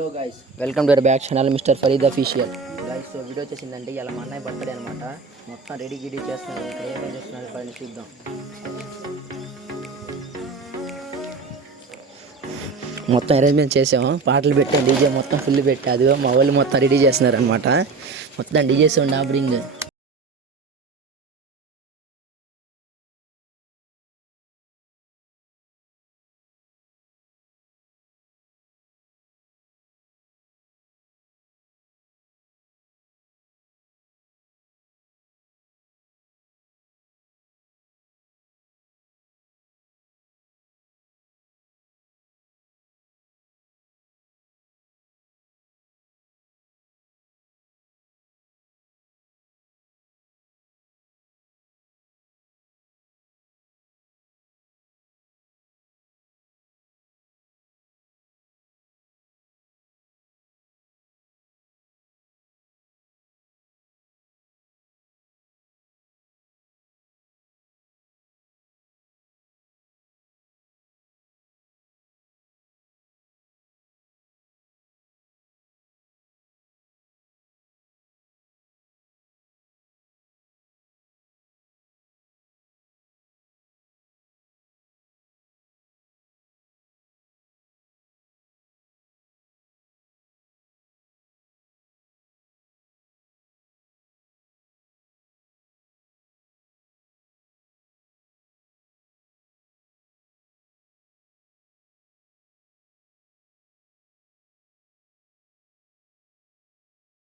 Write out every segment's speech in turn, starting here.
Hello guys welcome to back channel mister Fareed official guys so video వచ్చేసిందంటే ఇలా మా అన్నయ్య birthday అనమాట మొత్తం రెడీ గిడీ చేస్తున్నారు. ఇక్కడ ఏమేమి చేస్తున్నారు పని చూద్దాం. మొత్తం అరేంజ్మెంట్ చేసాము పాటలు పెట్టాం డీజే మొత్తం ఫుల్ పెట్టి. అదిగో మా వాళ్ళు మొత్తం రెడీ చేస్తున్నారు అనమాట మొత్తం డీజే సౌండ్ ఆపరింగ్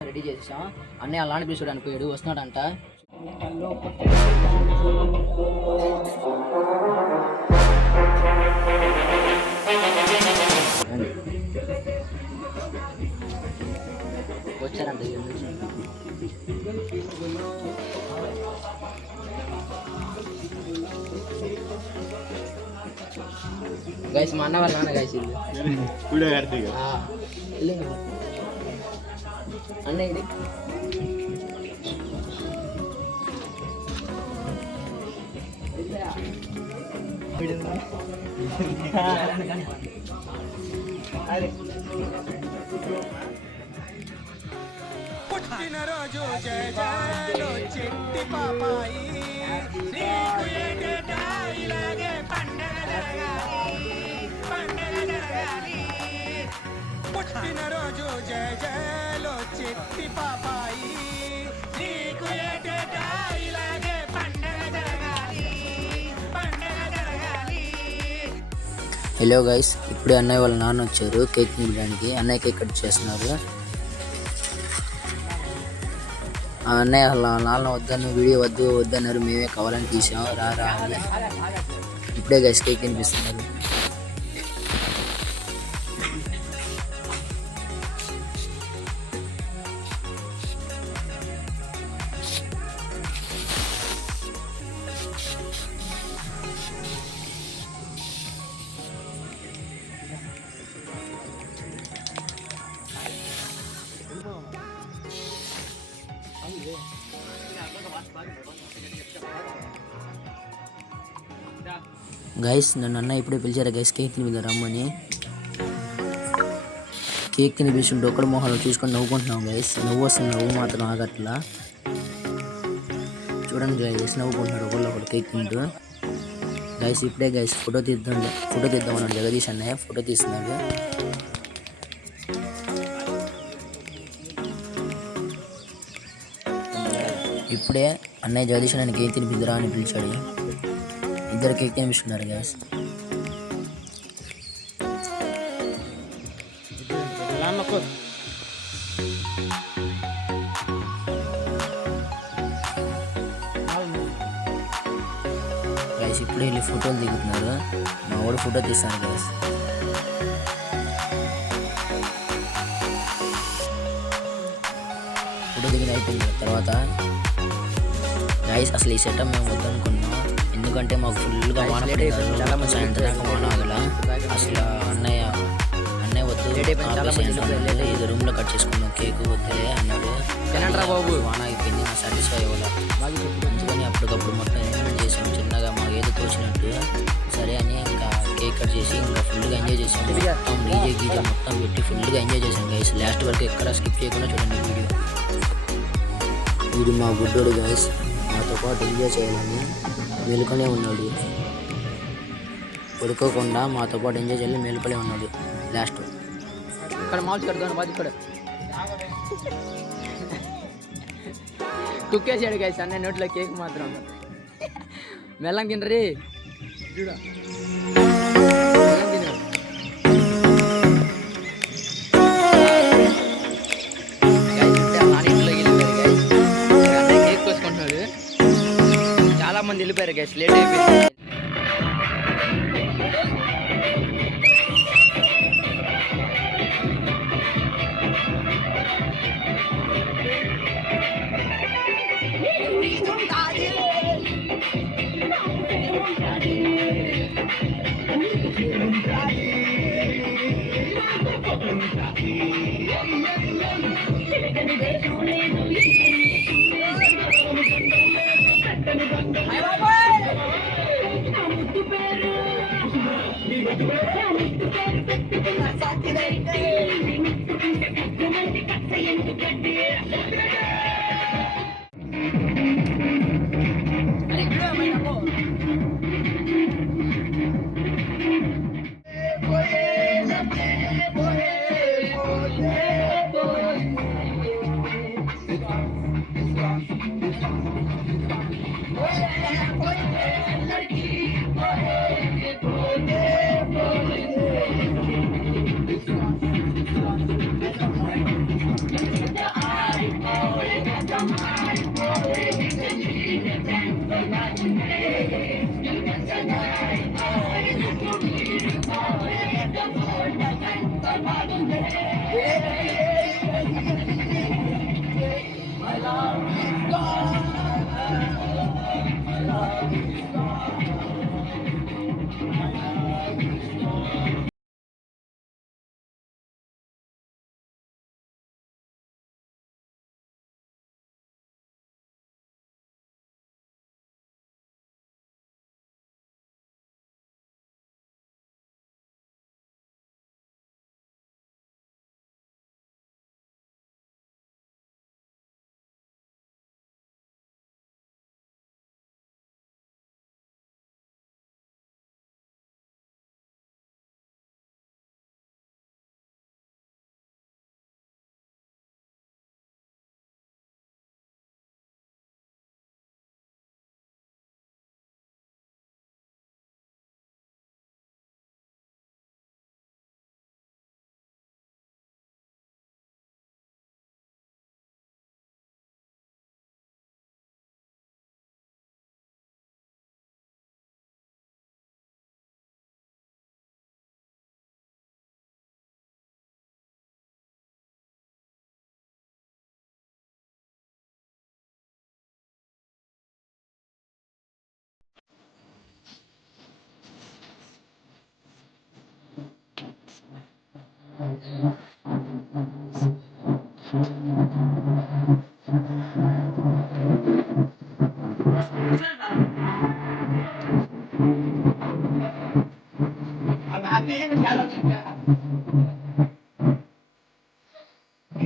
రెడీ చేసేసాం. అన్నయ్య అలాంటి పిలుచుకోవడానికి పోయాడు వస్తున్నాడంట. వచ్చారంట. గైస్ మా అన్న వాళ్ళ నాన్న గైస్ ఇది ఆ, వెళ్ళింది మరి. అన్న ఇది పుట్టినరోజు జయ జయలో చెట్టి పాపాయి నీకు ఏటేటా ఇలాగే పండగ జరగాలి పండగ జరగాలి పుట్టినరోజు జయ జయలో చెట్టి పాపాయి. నీకు ఏటేటా ఇలాగే పండగ జరగాలి. పండగ జరగాలి. హలో గైస్ ఇప్పుడే అన్నయ్య వాళ్ళ నాన్న వచ్చారు. కేక్ తినడానికి అన్నయ్య కేక్ కట్ చేస్తున్నారు? ఆ అన్నయ్య వాళ్ళ నాన్న వద్దని వీడియో వద్దు వద్దన్నారు మేమే కావాలని తీసాం. రా రా ఇప్పుడే గైస్ కేక్ తినిపిస్తున్నారు గైస్ నన్ను అన్న ఇప్పుడే పిలిచారు. గైస్ కేక్ తిని రమ్మని. కేక్ తినిపిస్తుంటే ఒక్కడి మొహాలు చూసుకొని నవ్వుకుంటున్నాం గైస్ నవ్వు వస్తుంది నవ్వు మాత్రం ఆగట్లా. చూడండి గైస్ నవ్వుకుంటున్నారు ఒకళ్ళు ఒకటి కేక్ తింటూ. గైస్ ఇప్పుడే గైస్ ఫోటో తీద్దాం ఫోటో తీద్దాం అన్నాడు జగదీష్ అన్నయ్య. ఫోటో తీస్తున్నాడు. ఇప్పుడే అన్నయ్య జగదీష్ అన్నయ్య కేక్ తినిపిద్దురా అని పిలిచాడు. ఇద్దరు కేక్ తినిపిస్తున్నారు గ్యాస్ గైస్ ఇప్పుడే వెళ్ళి ఫోటోలు దిగుతున్నారు మా వాడు ఫోటో తీస్తాను గైస్ ఫోటో దిగిన అయిపోయిన తర్వాత గైస్ అసలు ఈ సెటప్ మేము వద్దనుకున్నాం. ఎందుకంటే మాకు ఫుల్గా వాన మంది సాయంత్రం దాకా వాన ఆగల. అసలు అన్నయ్య అన్నయ్య వద్దు. ఆపేసి అంటున్నాడు. ఇది రూమ్లో కట్ చేసుకుందాం. కేక్ వద్దులే అన్నాడు. బాబు. వాన అయిపోయింది నా సాటిస్ఫై అవ్వాల? అందుకని అప్పటికప్పుడు మొత్తం ఎంజాయ్ చేసాం. చిన్నగా మాకు ఏదో తోచినట్టు. సరే అని ఇంకా కేక్ కట్ చేసి ఇంకా ఫుల్గా ఎంజాయ్ చేసాం. మొత్తం డీజే గీజే మొత్తం పెట్టి ఫుల్గా ఎంజాయ్ చేసాం గైస్ లాస్ట్ వరకు ఎక్కడ స్కిప్ చేయకుండా చూడండి వీడియో వీడు మా గుడ్డోడు గైస్ మాతో పాటు ఎంజాయ్ చేయాలని. మేలుకొనే ఉన్నాడు. పడుకోకుండా మాతో పాటు ఎంజాయ్ చేయాలి మేలుకొనే ఉన్నాడు. లాస్ట్. ఇక్కడ మాల్స్ కడతాను బాధ ఇక్కడ. కుక్కేసాడు కాదు అన్న నోట్లో కేక్ మాత్రం. మెల్లం తినరి చూడ వెళ్ళిపోయారు గైస్ లేట్ అయిపోయింది Yeah. My love is gone. My love is gone.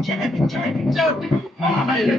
Jabbing, jabbing, jabbing, mama, you're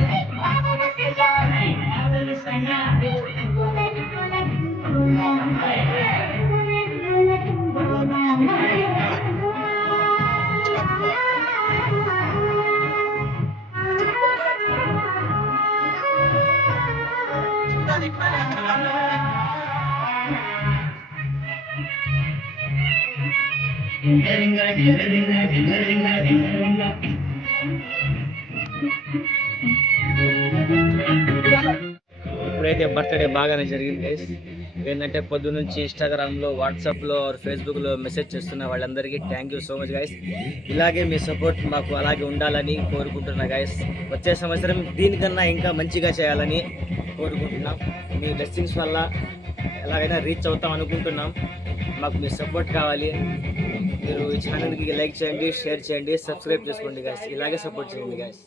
ఇప్పుడైతే బర్త్డే బాగానే జరిగింది గైస్ ఏంటంటే పొద్దు నుంచి ఇన్స్టాగ్రామ్లో వాట్సాప్లో ఫేస్బుక్లో మెసేజ్ చేస్తున్న వాళ్ళందరికీ thank you so much guys ఇలాగే మీ సపోర్ట్ మాకు అలాగే ఉండాలని కోరుకుంటున్నా గైస్ వచ్చే సంవత్సరం దీనికన్నా ఇంకా మంచిగా చేయాలని కోరుకుంటున్నాం. మీ బ్లెస్సింగ్స్ వల్ల ఎలాగైనా రీచ్ అవుతాం అనుకుంటున్నాం. మాకు మీ సపోర్ట్ కావాలి. మీరు ఈ ఛానల్కి లైక్ చేయండి షేర్ చేయండి సబ్స్క్రైబ్ చేసుకోండి గైస్ ఇలాగే సపోర్ట్ చేయండి గైస్